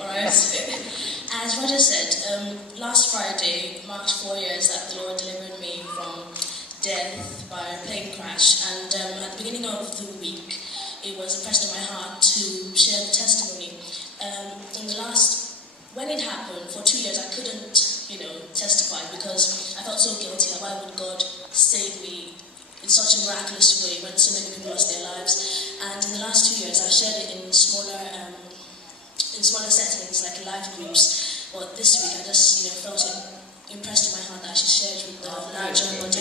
Alright. As Roger said, last Friday marked 4 years that the Lord delivered me from death by a plane crash, and at the beginning of the week it was impressed on my heart to share the testimony. When it happened, for 2 years I couldn't, testify because I felt so guilty. Why would God save me in such a miraculous way when so many people lost their lives? And in the last 2 years I've shared it in smaller settings like life groups. But this week I just, felt it impressed in my heart that I should share it with the larger body.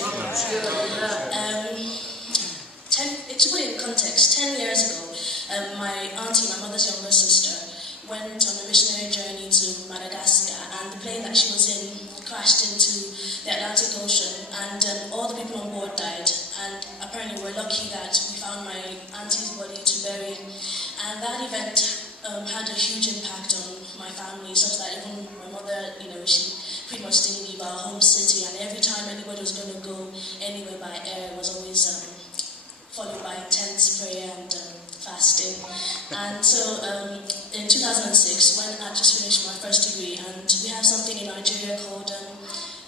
To put it in context, 10 years ago, my auntie, my mother's younger sister, went on a missionary journey to Madagascar, and the plane that she was in crashed into the Atlantic Ocean, and all the people on board died. And apparently we're lucky that we found my auntie's body to bury. And that event had a huge impact on my family, such that even my mother, she pretty much didn't leave our home city, and every time anybody was going to go anywhere by air, it was always followed by intense prayer and fasting. And so in 2006, when I just finished my first degree, and we have something in Nigeria called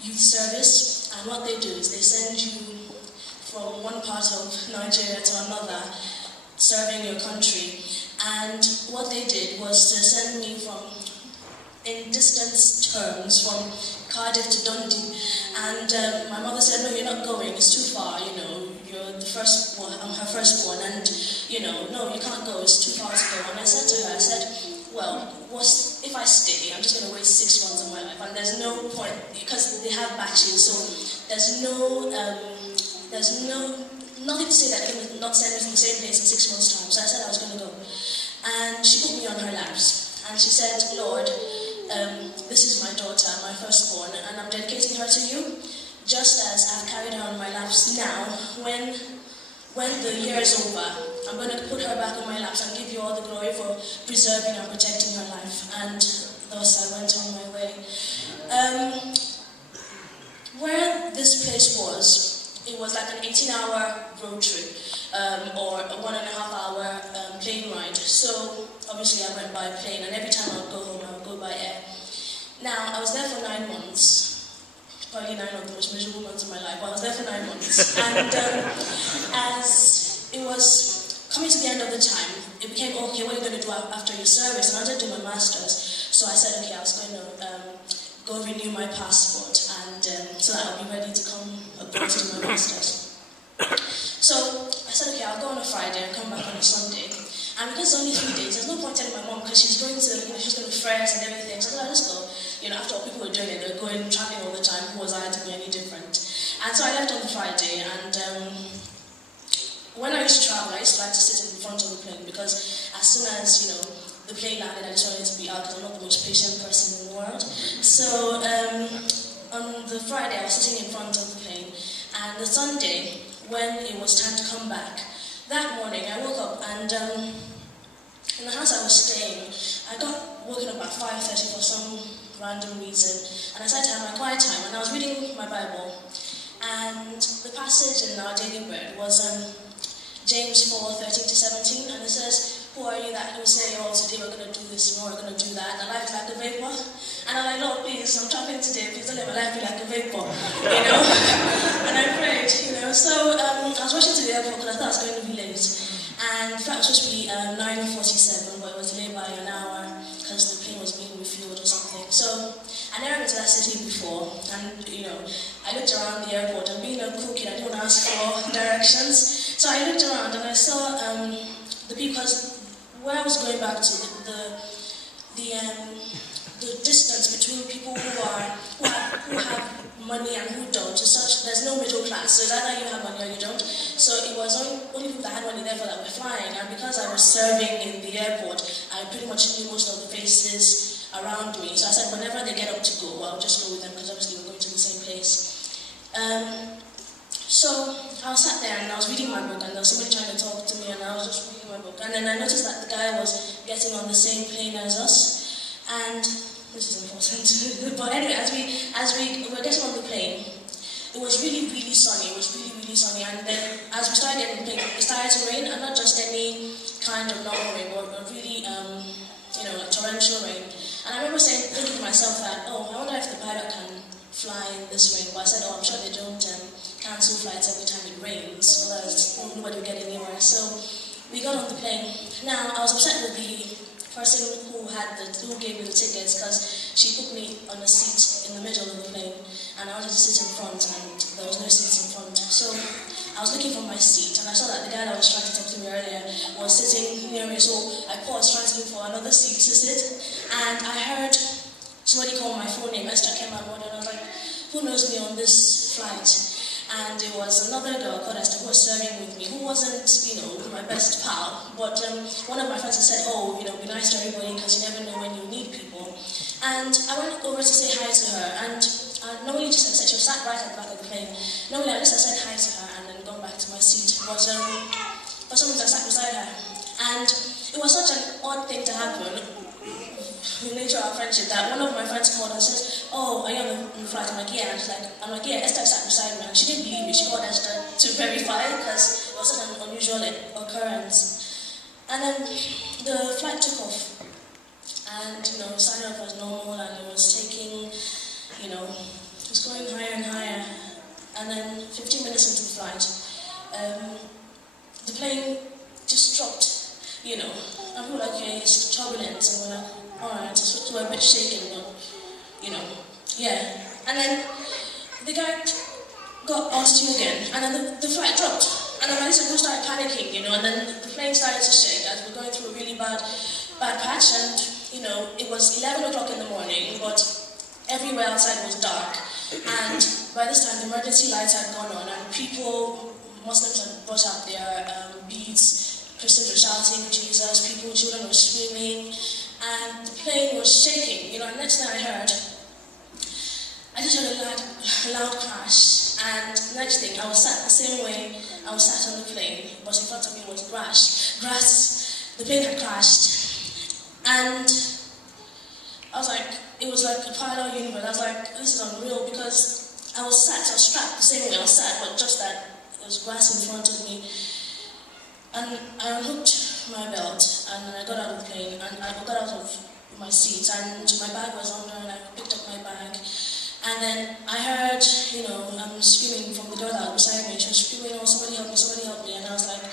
youth service, and what they do is they send you from one part of Nigeria to another, serving your country. And what they did was to send me in distance terms from Cardiff to Dundee. And my mother said, no, you're not going, it's too far, you're the firstborn, I'm her firstborn, and no, you can't go, it's too far to go. And I said to her, well, if I stay, I'm just going to waste 6 months of my life, and there's no point, because they have batches, so there's nothing to say that they would not send me to the same place in 6 months' time. So I said I was going to go. And she put me on her laps, and she said, Lord, this is my daughter, my firstborn, and I'm dedicating her to you, just as I've carried her on my laps now. When the year is over, I'm going to put her back on my laps and give you all the glory for preserving and protecting her life. And thus I went on my way. Where this place was, it was like an 18-hour road trip, or a 1.5-hour plane ride. So obviously I went by plane, and every time I would go home, I would go by air. Now, I was there for 9 months. Probably 9 of the most miserable months of my life, but I was there for 9 months. And as it was coming to the end of the time, it became, okay, what are you going to do after your service? And I wanted to do my master's. So I said, okay, I was going to go renew my passport, and so that I'll be ready to come abroad to do my master's. So I said, okay, I'll go on a Friday and come back on a Sunday. And because it's only 3 days, there's no point telling my mom, because she's going to, she's going to fret and everything. So I just go. After all people were doing it, they were going traveling all the time. Who was I to be any different? And so I left on the Friday, and when I used to travel, I used to like to sit in front of the plane, because as soon as the plane landed, I just wanted to be out, because I'm not the most patient person in the world. So on the Friday, I was sitting in front of the plane, and the Sunday, when it was time to come back, that morning I woke up, and in the house I was staying, I got woken up at 5:30 for some random reason, and I decided to have my quiet time, and I was reading my Bible, and the passage in our daily bread was James 4:13-17, and it says, who are you that you say, oh, today we're going to do this, tomorrow we're going to do that, and life is like a vapor? And I'm like, Lord, please, I'm traveling today, please don't let my life be like a vapor, And I prayed, So I was rushing to the airport because I thought I was going to be late, and the flight was supposed to be 9:47, but it was delayed by an hour because the plane was being refueled or something. So I never been to that city before, and I looked around the airport, and being a cool kid, I didn't want to ask for directions. So I looked around and I saw the people, because where I was going back to, the distance between people who have money and who don't is such, there's no middle class, so it's either you have money or you don't. So it was only people that had money therefore that were flying, and because I was serving in the airport, I pretty much knew most of the faces around me. So I said, whenever they get up to go, I'll just go with them, because obviously we're going to the same place. So I was sat there and I was reading my book, and there was somebody trying to talk to me, and I was just reading my book. And then I noticed that the guy was getting on the same plane as us, and this is important. But anyway, as we were getting on the plane, it was really, sunny. It was really, sunny. And then as we started getting on the plane, it started to rain, and not just any kind of normal rain, but a really, a torrential rain. And I remember thinking to myself that, oh, I wonder if the pilot can fly in this rain. But I said, oh, I'm sure they don't cancel flights every time it rains, otherwise nobody will get anywhere. So we got on the plane. Now, I was upset with the person who gave me the tickets, because she put me on a seat in the middle of the plane, and I wanted to sit in front, and there was no seats in front. So I was looking for my seat, and I saw that the guy that was trying to talk to me earlier was sitting near me, so I paused trying to look for another seat to sit, and I heard somebody call my full name, Esther Keman, and I was like, who knows me on this flight? And it was another girl called Esther who was serving with me, who wasn't, my best pal, but one of my friends had said, oh, be nice to everybody because you never know when you need people. And I went over to say hi to her, and normally just she was sat right at the back of the plane. Normally I just said hi to her and then gone back to my seat, but for some reason I sat beside her. And it was such an odd thing to happen, the nature of our friendship, that one of my friends called and says, oh, are you on the flight? I'm like, yeah. And I'm like, yeah, Esther sat beside me. And she didn't believe me. She called Esther to verify, because it was such an unusual occurrence. And then the flight took off. And, it started off as normal, and it was taking, it was going higher and higher. And then 15 minutes into the flight, the plane just dropped, and we were like, okay, it's turbulent. And we're like, alright, so we're a bit shaken, but, yeah. And then the guy got asked you again, and then the flight dropped. And then I started panicking, and then the plane started to shake as we're going through a really bad patch. And, it was 11 o'clock in the morning, but everywhere outside was dark. And by this time, the emergency lights had gone on, and Muslims had brought out their beads, Christians were shouting, Jesus, children were screaming, and the plane was shaking, and next thing I just heard a loud crash, and next thing, I was sat the same way I was sat on the plane, but in front of me was grass. The plane had crashed, and I was like, it was like a parallel universe. I was like, this is unreal, because I was strapped the same way I was sat, but just that there was grass in front of me. And I unhooked my belt, and I got out of the plane, and I got out of my seat, and my bag was under, and I picked up my bag. And then I heard, screaming from the girl that was beside me. She was screaming, oh, somebody help me. And I was like,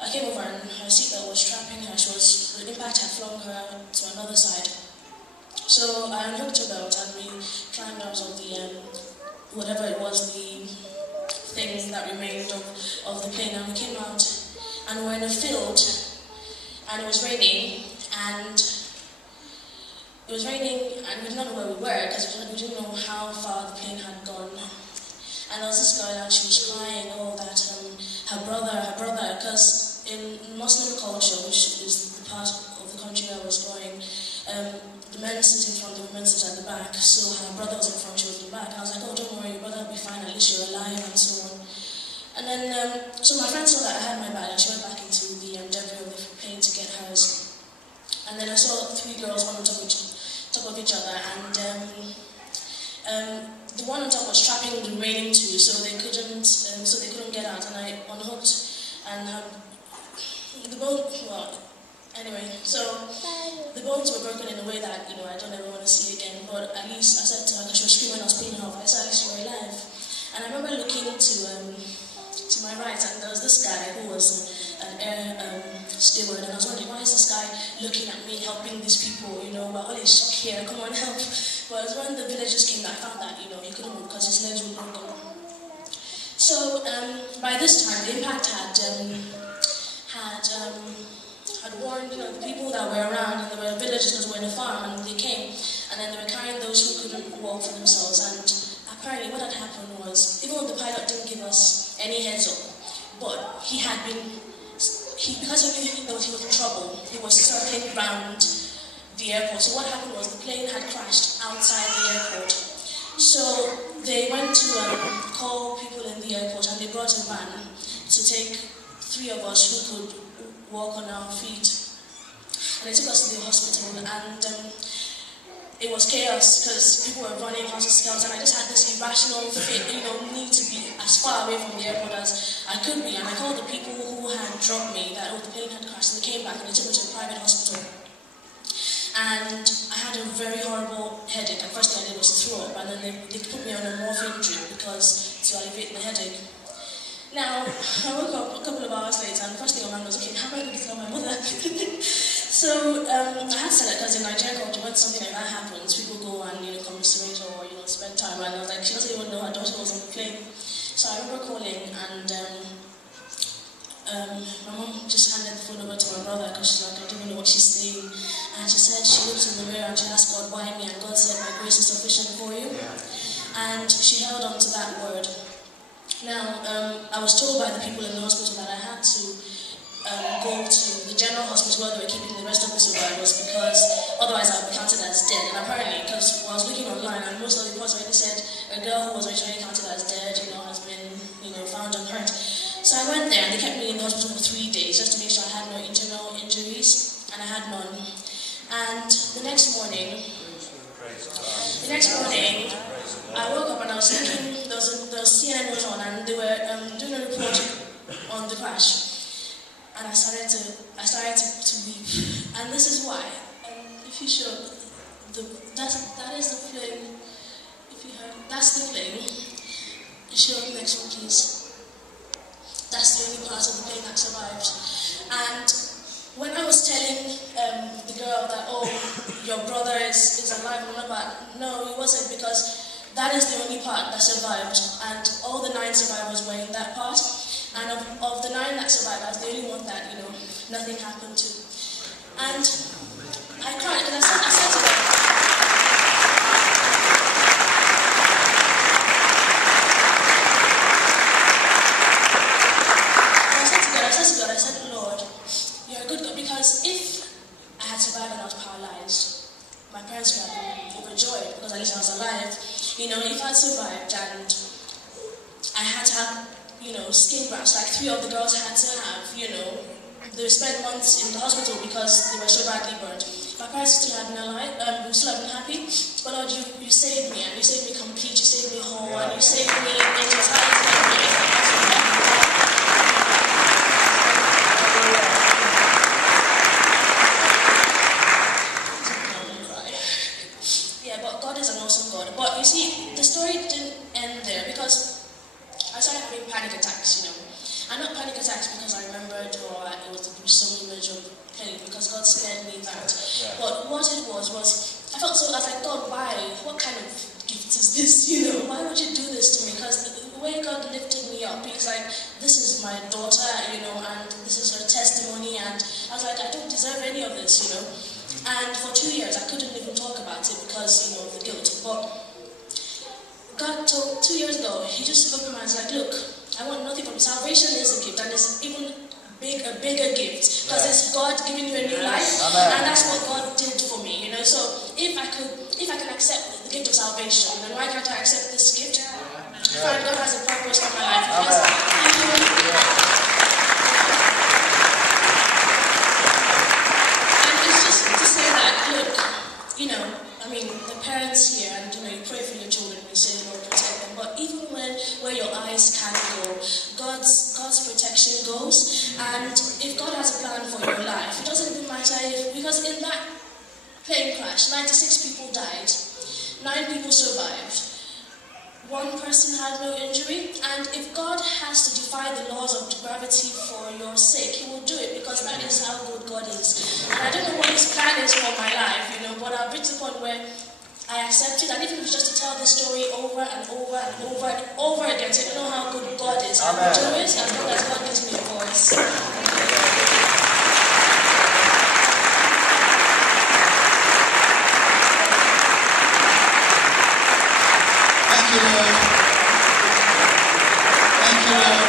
I came over, and her seatbelt was strapping her. The impact had flung her to another side. So I unhooked her belt, and we climbed out of the, whatever it was, the things that remained of the plane, and we came out, and we were in a field, and it was raining, and we did not know where we were, because we didn't know how far the plane had gone. And there was this girl, and she was crying, that her brother, because in Muslim culture, which is the part of the country I was going, the men sit in front, the women sit at the back, so her brother was in front, she was in the back. I was like, oh, don't worry, your brother will be fine, at least you're alive, and so on. And then, so my friend saw that I had my bag, and she went back into the debris of the plane to get hers. And then I saw three girls, one on top of each other, and the one on top was strapping the remaining two, so they couldn't get out. And I unhooked, and the bone. Well, anyway, so the bones were broken in a way that I don't ever want to see again. But at least I said to her, because she was screaming, I was pulling her off. I said, at least you're alive. And I remember looking to my right, and there was this guy who was an air steward, and I was wondering, why is this guy looking at me, helping these people, we're all in shock here, come on, help. But it was when the villagers came that I found that, he couldn't move because his legs were broken. So, by this time, the impact had warned, the people that were around, and there were villagers because we were in a farm, and they came, and then they were carrying those who couldn't walk for themselves, and apparently what had happened was, even though the pilot didn't give us any heads up, but because he knew that he was in trouble, he was circling around the airport. So what happened was the plane had crashed outside the airport. So they went to call people in the airport, and they brought a van to take three of us who could walk on our feet. And they took us to the hospital, and it was chaos because people were running house of scouts, and I just had this irrational need to be as far away from the airport as I could be. And I called the people who had dropped me that the plane had crashed, and they came back and they took me to a private hospital. And I had a very horrible headache. The first thing I did was throw up, and then they put me on a morphine drip because to alleviate the headache. Now, I woke up a couple of hours later, and the first thing I was, okay, how am I going to tell my mother? So I had said it because in Nigerian culture, when something like that happens, people go and commiserate or spend time. And I was like, she doesn't even know her daughter was on the plane. So I remember calling, and my mom just handed the phone over to my brother because she's like, I don't even know what she's saying. And she said she looked in the mirror and she asked God, why me? And God said, my grace is sufficient for you. And she held on to that word. Now, I was told by the people in the hospital that I had to go to the general hospital where they were keeping the rest of the survivors because otherwise I would be counted as dead. And apparently, because I was looking online and most of the reports already said a girl who was originally counted as dead, has been, found unhurt. So I went there and they kept me in the hospital for 3 days just to make sure I had no internal injuries, and I had none. And the next morning, I woke up and I was looking, there was CNN was on and they were doing a report on the crash. And I started to weep. And this is why. If you show, that is the plane. If you heard, that's the plane. Show the next one, please. That's the only part of the plane that survived. And when I was telling the girl that, oh, your brother is alive, no, he wasn't, because that is the only part that survived. And all the 9 survivors were in that part. And of the 9 that survived, I was the only one that, nothing happened to. And I cried, and I said to them, I said, Lord, you're a good God, because if I had survived and I was paralyzed, my parents would have been overjoyed because at least I was alive. If I had survived and I had to have skin grafts, like 3 of the girls had to have, they spent months in the hospital because they were so badly burned. My parents still had been alive, still have been happy, but Lord, you saved me, and you saved me complete, you saved me whole, and you saved me in totality. Yeah, but God is an awesome God. But you see, the story didn't end there because I started having panic attacks, And not panic attacks because I remembered or it was the gruesome image of pain, because God spared me that. Yeah. But what it was I felt so, I was like, God, why? What kind of gift is this, Why would you do this to me? Because the way God lifted me up, He's like, this is my daughter, and this is her testimony, and I was like, I don't deserve any of this, And for 2 years, I couldn't even talk about it because, of the guilt. But God told 2 years ago, He just opened my eyes like, look, I want nothing from you. Salvation is a gift, and it's even a bigger gift, because it's God giving you a new life. Amen. And that's what God did for me, So if I can accept the gift of salvation, then why can't I accept this gift? Yeah. God has a purpose for my life. And it's just to say that, look, the parents here, and you pray for your children, you say, Lord, protect them. But even where your eyes can't go, God's protection goes. And if God has a plan for your life, it doesn't even matter because in that plane crash, 96 people died, 9 people survived, 1 person had no injury, and if God has to defy the laws of gravity for your sake, He will do it, because that is how good God is. And I don't know what His plan is for my life, but I've reached the point where I accept it, and even if it's just to tell this story over and over and over and over again, so you know how good God is. I will do it as long as God gives me a voice. Thank you, Lord. Thank you, Lord.